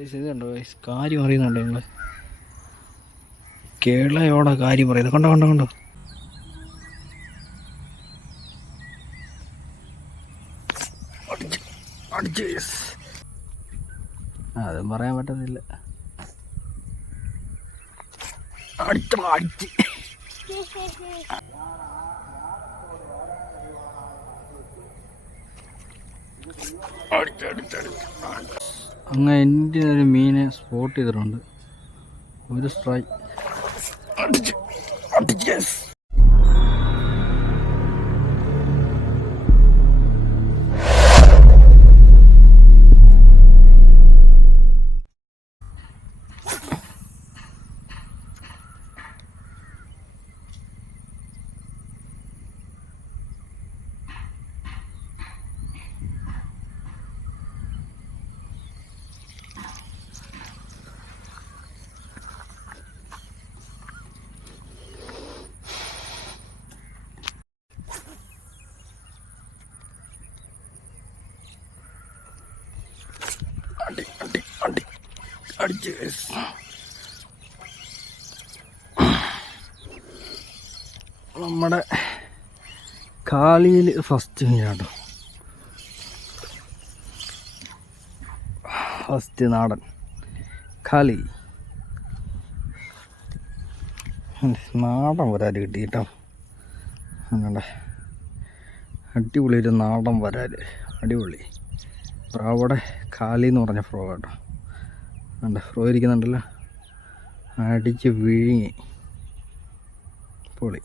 ഇത് കണ്ടോ കാര്യം അറിയുന്നുണ്ടോ നിങ്ങൾ കേളയോടെ കാര്യം പറയുന്നത്. കണ്ടോ കണ്ടോ കണ്ടോ. അതും പറയാൻ പറ്റത്തില്ല. അടിച്ച അടിച്ച്. അങ്ങ് എന്റെ ഒരു മീനെ സ്പോട്ട് ചെയ്തിട്ടുണ്ട്. ഒരു സ്ട്രൈ അടിച്ച്. അടിച്ച്. നമ്മുടെ കാളിയിൽ ഫസ്റ്റ് മീനാട്ടോ ഫസ്റ്റ് നാടൻ. കാളി. നാടൻ വരാൽ കിട്ടി കേട്ടോ അങ്ങനെ അടിപൊളി ഒരു നാടൻ വരാൽ അടിപൊളി. അവിടെ കാലി എന്ന് പറഞ്ഞ ഫ്രോ കേട്ടോ. ഉണ്ട് ഫ്രോ ഇരിക്കുന്നുണ്ടല്ലോ. അടിച്ച് വിഴുങ്ങി. പൊളി.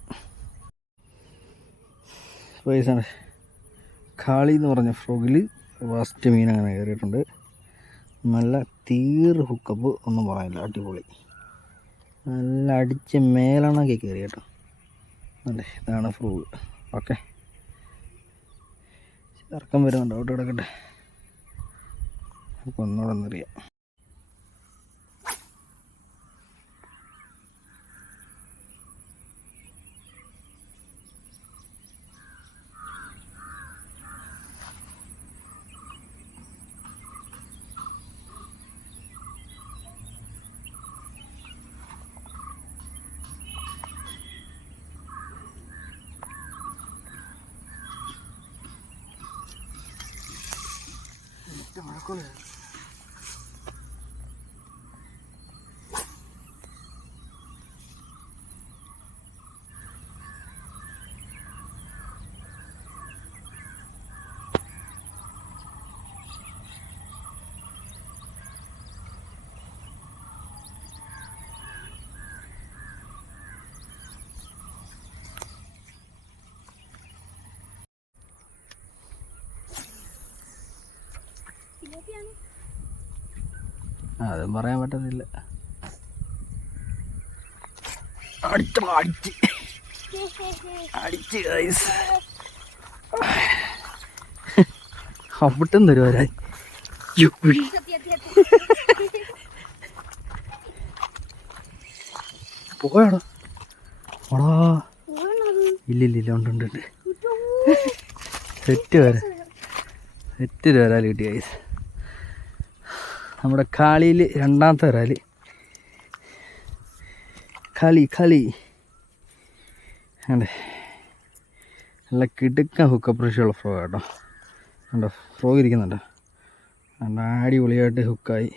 പൈസാണ് കാളി എന്ന് പറഞ്ഞ ഫ്രോഗിൽ ഫസ്റ്റ് മീൻ അങ്ങനെ കയറിയിട്ടുണ്ട്. നല്ല തീർ ഹുക്കപ്പ് ഒന്നും പറയാനില്ല അടിപൊളി. നല്ല അടിച്ച് മേലണക്കി കയറി കേട്ടോ. അല്ലേ ഇതാണ് ഫ്രോഗ് ഓക്കെ. ഇറക്കം വരുന്നുണ്ട് ഔട്ട് കിടക്കട്ടെ. ഒന്നുകൂടെ ഒന്നറിയാം അതും പറയാൻ പറ്റത്തില്ല. അടിച്ച അടിച്ച്. അടിച്ച് ഗൈസ് അവിട്ടും തരുവരായി പോയാടോ. ഓടാ. ഇല്ല ഇല്ല ഇല്ല ഉണ്ട് ഉണ്ട് ഉണ്ട്. സെറ്റ് വരാ. സെറ്റ് വരാൽ കിട്ടി ഗൈസ് നമ്മുടെ കാളിയിൽ രണ്ടാമത്തെ വരാൽ കളി കളി. അതെ നല്ല കിടുക്ക ഹുക്ക ഋഷിയുള്ള ഫ്രോ കേട്ടോ കണ്ടോ ഫ്രോ ഇരിക്കുന്നുണ്ടോ. നല്ല അടിപൊളിയായിട്ട് ഹുക്കായി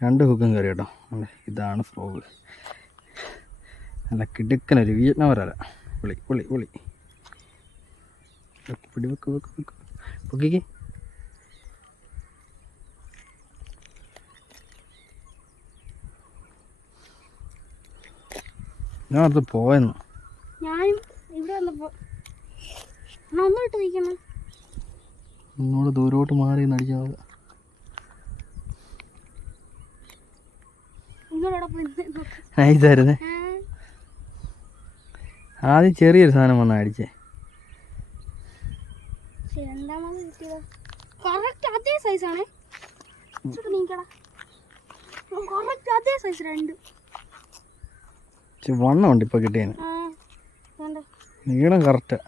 രണ്ട് ഹുക്കും കയറി കേട്ടോ. അതെ ഇതാണ് ഫ്രോഗ് നല്ല കിടുക്കനൊരു വിയറ്റ്നാം വരാല വിളി വിളി വെക്ക് പിടി വെക്ക് വെക്ക് വെക്ക്. പൊക്കിക്ക്. ഞാൻ അടുത്ത് പോയെന്ന്. ഞാനും ഇവിടെ വന്നപ്പോ എന്നാ ഒന്നും ഇട്ട് നിൽക്കണം. ഒന്നുകൂടെ ദൂരോട്ട് മാറി നോക്ക്. നൈസായിരുന്നേ ആദ്യം ചെറിയൊരു സാധനം വന്ന അടിച്ചേ. കറക്റ്റ് അതേ സൈസാണ് നീക്കടാ. കറക്റ്റ് അതേ സൈസ് രണ്ട്. ഇച്ചിരി വണ്ണമുണ്ട് ഇപ്പൊ കിട്ടിയതിന്. നീളം കറക്റ്റാ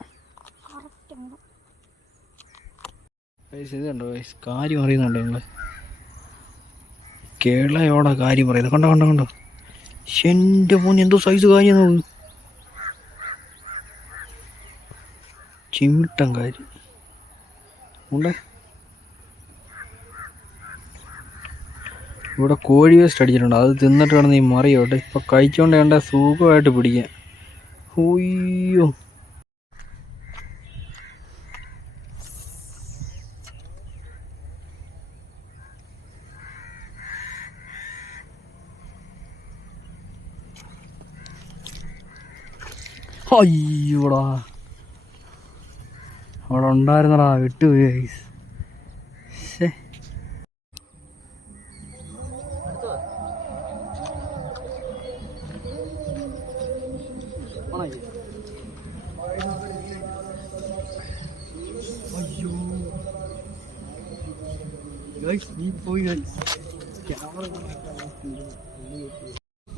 ഇത് കണ്ടോ കാര്യം അറിയുന്നുണ്ടോ നിങ്ങൾ കേളയോടെ കാര്യം പറയുന്നത്. കണ്ടോ കണ്ടോ കണ്ടോ? എന്റെ മോൻ എന്തോ സൈസ് കാര്യം നോക്ക് ചിമിട്ടം കാര്യം. ഉണ്ട്? ഇവിടെ കോഴി വേസ്റ്റ് അടിച്ചിട്ടുണ്ട്. അത് തിന്നിട്ട് കിടന്ന് ഈ മറിയോട്ടെ ഇപ്പൊ കഴിച്ചോണ്ട് വേണ്ട സുഖമായിട്ട് പിടിക്കാൻ ഉയ്യോ അയ്യോടാ. അവിടെ ഉണ്ടായിരുന്നടാ വിട്ടുപോയി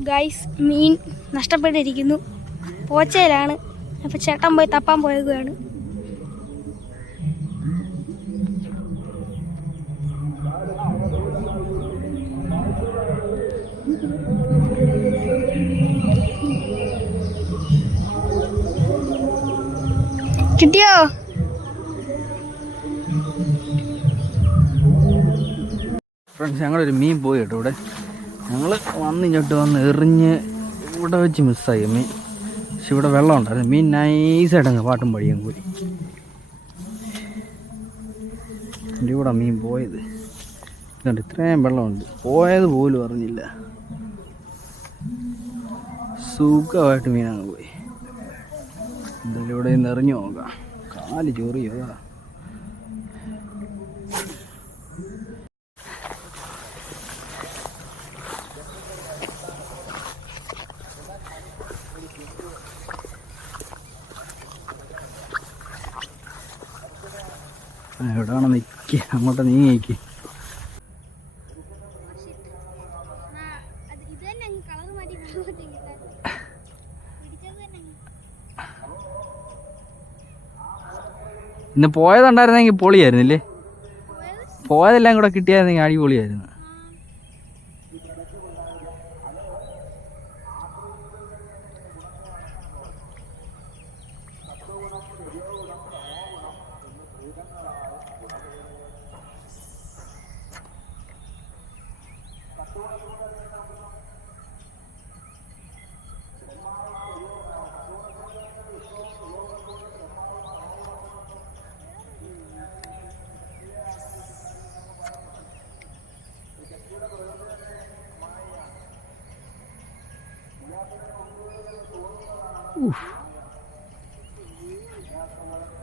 ഗൈസ് മീൻ നഷ്ടപ്പെട്ടിരിക്കുന്നു. പോച്ചയിലാണ്. അപ്പോൾ ചേട്ടൻ പോയി തപ്പാൻ പോയതാണ് കിട്ടിയോ? ഫ്രണ്ട്സ് ഞങ്ങളൊരു മീൻ പോയി കേട്ടോ ഇവിടെ. ഞങ്ങൾ വന്ന് ഇങ്ങോട്ട് വന്ന് എറിഞ്ഞ് ഇവിടെ വെച്ച് മിസ്സായി മീൻ. പക്ഷെ ഇവിടെ വെള്ളം ഉണ്ടായിരുന്നു. മീൻ നൈസായിട്ട് അങ്ങ് പാട്ടും പടിയും കൂടി എന്റെ കൂടെ മീൻ പോയത്. കണ്ട് ഇത്രയും വെള്ളമുണ്ട്. പോയത് പോലും അറിഞ്ഞില്ല. സുഖമായിട്ട് മീനങ്ങ് പോയി. എന്തായാലും ഇവിടെ നിന്ന് എറിഞ്ഞു നോക്കാം കാൽ ചോറിയോ അതാ എവിടെയാണ് നിൽക്കുക അങ്ങോട്ട് നീ മാറ്റി ഇന്ന് പോയതുണ്ടായിരുന്നെങ്കിൽ പൊളിയായിരുന്നില്ലേ? പോയതെല്ലാം കൂടെ കിട്ടിയായിരുന്നെങ്കിൽ അടിപൊളിയായിരുന്നു.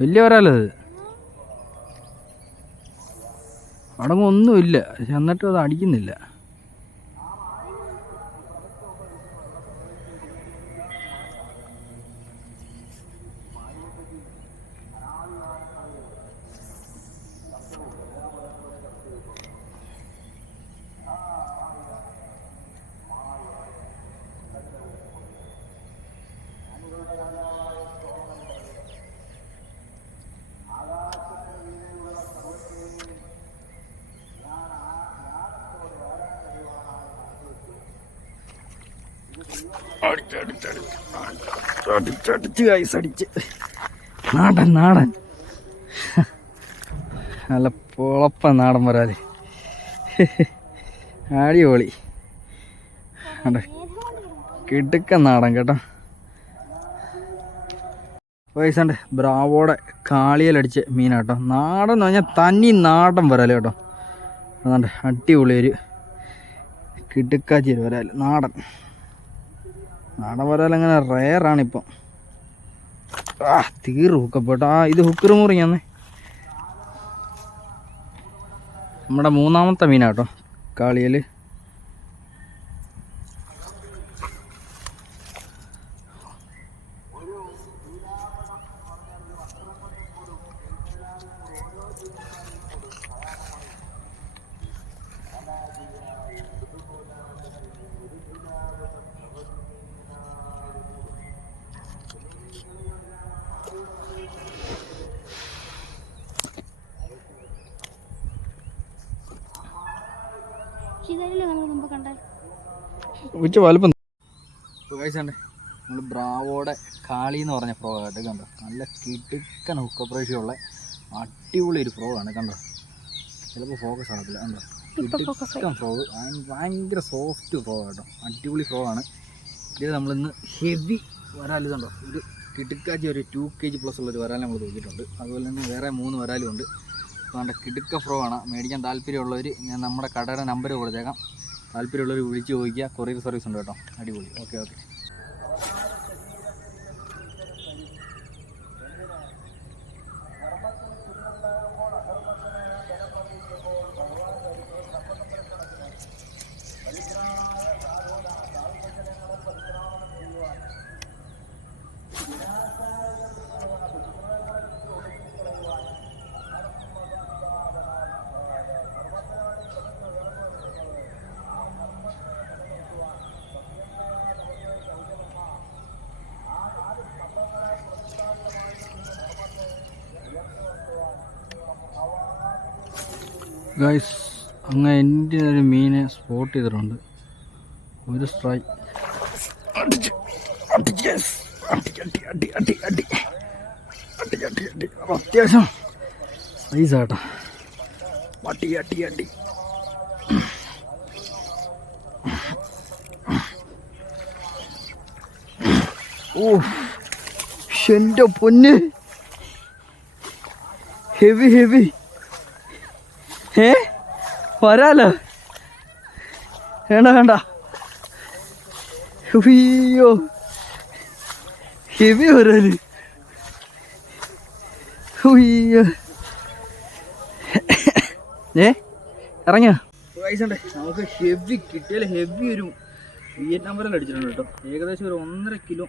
വലിയ വരാലത് അടങ്ങൊന്നുമില്ല എന്നിട്ടും അത് അടിക്കുന്നില്ല. നാടൻ നാടൻ. നല്ല പൊളപ്പ നാടൻ വരാൽ ആടി ഓളി കിടുക്കൻ നാടൻ കേട്ടോ. വയസ്സുണ്ട് ബ്രാവോടെ കാളിയലടിച്ച് മീനാട്ടോ. നാടൻ എന്ന് പറഞ്ഞാൽ തനി നാടൻ വരാൽ കേട്ടോ. അതാണ്ട് അടിപൊളി ഒരു കിടുക്കാച്ചി വരാൽ നാടൻ. നാടൻ വരാൽ അങ്ങനെ റയറാണിപ്പം. ആ തീർ ഹുക്കപ്പെട്ട. ആ ഇത് ഹുക്കർ മുറിയാന്നേ നമ്മുടെ മൂന്നാമത്തെ മീനാട്ടോ കാളിയൽ ഇതല്ലേ നമ്മൾ മുമ്പ് കണ്ടേ? ഉച്ച വലുപ്പം കഴിച്ചണ്ടേ നമ്മൾ ബ്രാവോടെ കാളി എന്ന് പറഞ്ഞ ഫ്രോ ആയിട്ട് കണ്ടോ? നല്ല കിടുക്കൻ ഹുക്കപ്രേഷ്യുള്ള അടിപൊളി ഒരു ഫ്രോ ആണ് കണ്ടോ? ചിലപ്പോൾ ഫോക്കസ് ആകത്തില്ല കണ്ടോ. കിടുക്കൻ ഫ്രോ ഭയങ്കര സോഫ്റ്റ് ഫ്രോ കേട്ടോ അടിപൊളി ഫ്രോ ആണ്. ഇത് നമ്മളിന്ന് ഹെവി വരാൽ കണ്ടോ? ഒരു കിടുക്കാച്ചി ഒരു ടു കെ ജി പ്ലസ് ഉള്ള ഒരു വരാൽ നമ്മൾ തൂക്കിയിട്ടുണ്ട്. അതുപോലെ തന്നെ വേറെ മൂന്ന് വരാലും ഉണ്ട്. അതുകൊണ്ട് കിടുക്ക ഫ്രോ ആണ്. മേടിക്കാൻ താല്പര്യമുള്ളവർ ഞാൻ നമ്മുടെ കടയുടെ നമ്പർ കൊടുത്തേക്കാം. താല്പര്യമുള്ളവർ വിളിച്ച് ചോദിക്കുക. കൊറിയർ സർവീസ് ഉണ്ട് കേട്ടോ. അടിപൊളി. ഓക്കെ ഓക്കെ ഗൈസ് അങ്ങ് എന്റെ ഒരു മീനെ സ്പോട്ട് ചെയ്തിട്ടുണ്ട്. ഒരു സ്ട്രൈ അടിച്ച് അടിച്ച്. അടി അടി അടി അടി അടി അടി അടി അടി അത്യാവശ്യം സൈസാട്ടോ അടി അടി. അടി ഓ എന്റെ പൊന്ന്. ഹെവി ഹെവി ഏ? വരാലോ. വേണ്ട വേണ്ട. അയ്യോ. ഹെവി വരാൽ. അയ്യോ. ഏ? ഇറങ്ങിയോ? നമുക്ക് ഹെവി കിട്ടിയാൽ ഹെവി ഒരു വിയറ്റ്നാം വരൽ അടിച്ചിട്ടുണ്ട് കേട്ടോ. ഏകദേശം ഒരു ഒന്നര കിലോ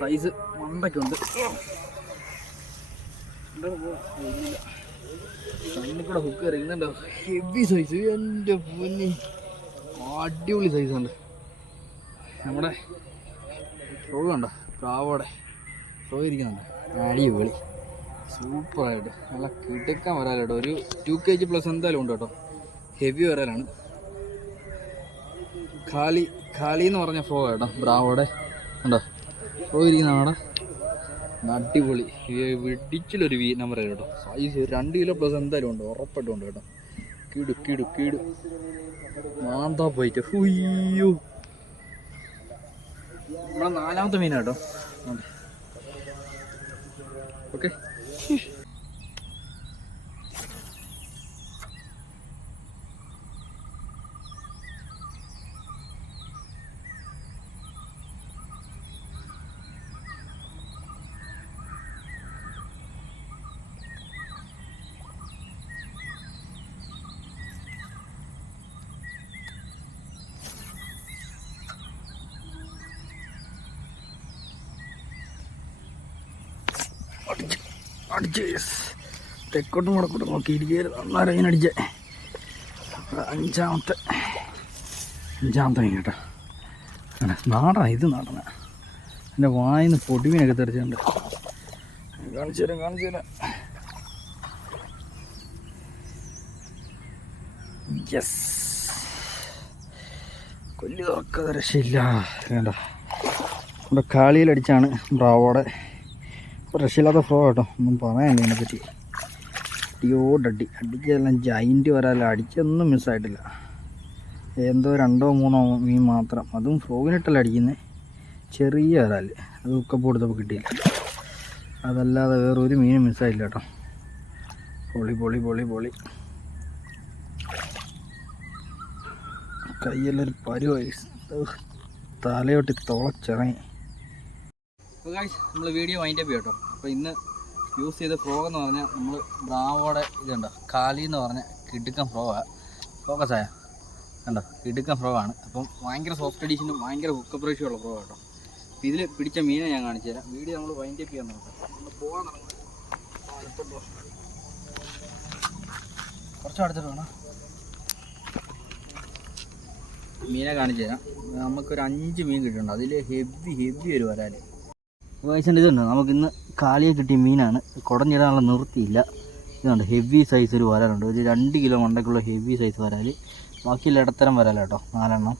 സൈസ് മണ്ടയ്ക്കുണ്ട്. കണ്ണിൽ കൂടെ ഹുക്ക് ഇറങ്ങുന്നുണ്ടോ ഹെവി സൈസ് എന്റെ പൊന്നി. അടിപൊളി സൈസ് ഉണ്ട് നമ്മുടെ ഫ്രോ കണ്ടോ? പ്രാവോടെ ഫ്രോ ഇരിക്കുന്നുണ്ട്. അടിപൊളി. സൂപ്പറായിട്ട് നല്ല കിടക്കാൻ വരാലുണ്ട് ഒരു ടു കെ ജി പ്ലസ് എന്തായാലും ഉണ്ട് കേട്ടോ. ഹെവി വരാലാണ്. ഖാലി ഖാലി എന്ന് പറഞ്ഞ ഫ്രോ കേട്ടോ. ബ്രാവോടെ ഉണ്ടോ ഫ്രോ ഇരിക്കുന്ന അവിടെ. അടിപൊളി. വെടിച്ചിലൊരു വി നമ്പർ കേട്ടോ. സൈസ് രണ്ട് കിലോ പ്ലസ് എന്തായാലും ഉണ്ട്. ഉറപ്പായിട്ടും ഉണ്ട് കേട്ടോ. കീടു കീടു കീടു. മാന്താ പോയിട്ട്. ഹുയ്യോ. നമ്മളെ നാലാമത്തെ മീനാട്ടോ ഓക്കെ. അടിച്ച്. തെക്കോട്ടും വടക്കോട്ടും നോക്കി. ഇരിക്കരുത് അന്നേരം ഇങ്ങനെ അടിച്ചേ. അഞ്ചാമത്തെ അഞ്ചാമത്തെ മീൻ കേട്ടോ. നാടാ ഇത് നാടന എന്റെ വായിന്ന് പൊടിമീനൊക്കെ തെറിച്ചുണ്ട് കാണിച്ചു തരാം കാണിച്ചു തരാം. യെസ് കൊല്ലി രക്ഷയില്ല. വേണ്ട. നമ്മുടെ കാളിയിലടിച്ചാണ് ബ്രാവോടെ രക്ഷയില്ലാത്ത ഫ്ലോ കേട്ടോ ഒന്നും പറയാനില്ല ഇതിനെപ്പറ്റി അടി. അടിക്കെല്ലാം ജൈന്റ് വരാല്ല അടിച്ചൊന്നും മിസ്സായിട്ടില്ല എന്തോ രണ്ടോ മൂന്നോ മീൻ മാത്രം. അതും ഫ്രോഗിനിട്ടല്ല അടിക്കുന്നത് ചെറിയ വരാൽ. അത് ഉക്കപ്പ് കൊടുത്തപ്പോൾ കിട്ടിയില്ല. അതല്ലാതെ വേറൊരു ഒരു മീനും മിസ്സായില്ല കേട്ടോ. പൊളി പൊളി പൊളി പൊളി. കയ്യെല്ലാം ഒരു പരുവായി തലയോട്ടി തുളച്ചിറങ്ങി. അപ്പോൾ ഗൈസ് നമ്മൾ വീഡിയോ വൈൻഡപ്പ് കേട്ടോ അപ്പോൾ ഇന്ന് യൂസ് ചെയ്ത ഫ്രോഗ് എന്ന് പറഞ്ഞാൽ നമ്മൾ ബ്രാവോടെ ഇതുണ്ടോ? കാലി എന്ന് പറഞ്ഞ കിടുക്കൻ ഫ്രോഗാണ് ഫോക്കസ് ആയ? കണ്ടോ? കിടുക്കൻ ഫ്രോഗാണ് അപ്പം ഭയങ്കര സോഫ്റ്റ് അഡീഷനും ഭയങ്കര ഹുക്കപ്പ് റേഷ്യോ ഉള്ള ഫ്രോഗ് കേട്ടോ ഇതിൽ പിടിച്ച മീനെ ഞാൻ കാണിച്ചു തരാം. വീഡിയോ നമ്മൾ വൈൻഡ് അപ്പ് ചെയ്യാൻ നോക്കാം. നമ്മൾ പോകാൻ കുറച്ച് അടുത്തിട്ട് വേണം. മീനെ കാണിച്ചു തരാം. നമുക്കൊരു അഞ്ച് മീൻ കിട്ടുന്നുണ്ട്. അതിൽ ഹെവി ഹെവി ഒരു വരാൽ വയസ്സിന്റെ ഇതുണ്ട്. നമുക്കിന്ന് കാലിയെ കിട്ടിയ മീനാണ്. കുടഞ്ഞിടാനുള്ള നിർത്തിയില്ല ഇതുണ്ട് ഹെവി സൈസ് ഒരു വരാലുണ്ട്. ഒരു രണ്ട് കിലോ മണ്ടയ്ക്കുള്ള ഹെവി സൈസ് വരാൽ ബാക്കിയുള്ള ഇടത്തരം വരാല കേട്ടോ നാലെണ്ണം.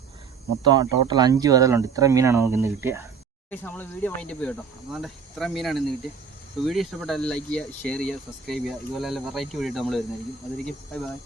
മൊത്തം ടോട്ടൽ അഞ്ച് വരാലുണ്ട്. ഇത്ര മീനാണ് നമുക്ക് ഇന്ന് കിട്ടിയത് നമ്മൾ വീഡിയോ വൈൻഡ് അപ്പ് കേട്ടോ. അതുകൊണ്ട് ഇത്രയും മീനാണ് ഇന്ന് കിട്ടിയത് അപ്പോൾ വീഡിയോ ഇഷ്ടപ്പെട്ടാൽ ലൈക്ക് ചെയ്യുക ഷെയർ ചെയ്യുക സബ്സ്ക്രൈബ് ചെയ്യുക. ഇതുപോലെ വെറൈറ്റി വീഡിയോ നമ്മൾ വരുന്നതായിരിക്കും. അതായിരിക്കും ബൈ ബൈ